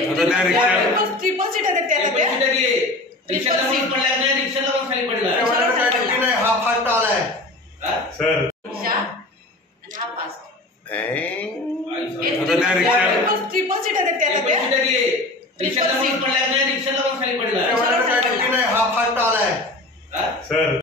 triple seater आहे त्याला रिक्षाला पण पडला नाही रिक्षाला पण खाली पडला नाही हा फास्ट आलाय सर रिक्षा आणि हा पास ट्रिपल सीटर आहे त्याला रिक्षाला पण पडला नाही रिक्षाला पण खाली पडला नाही हा फास्ट आलाय सर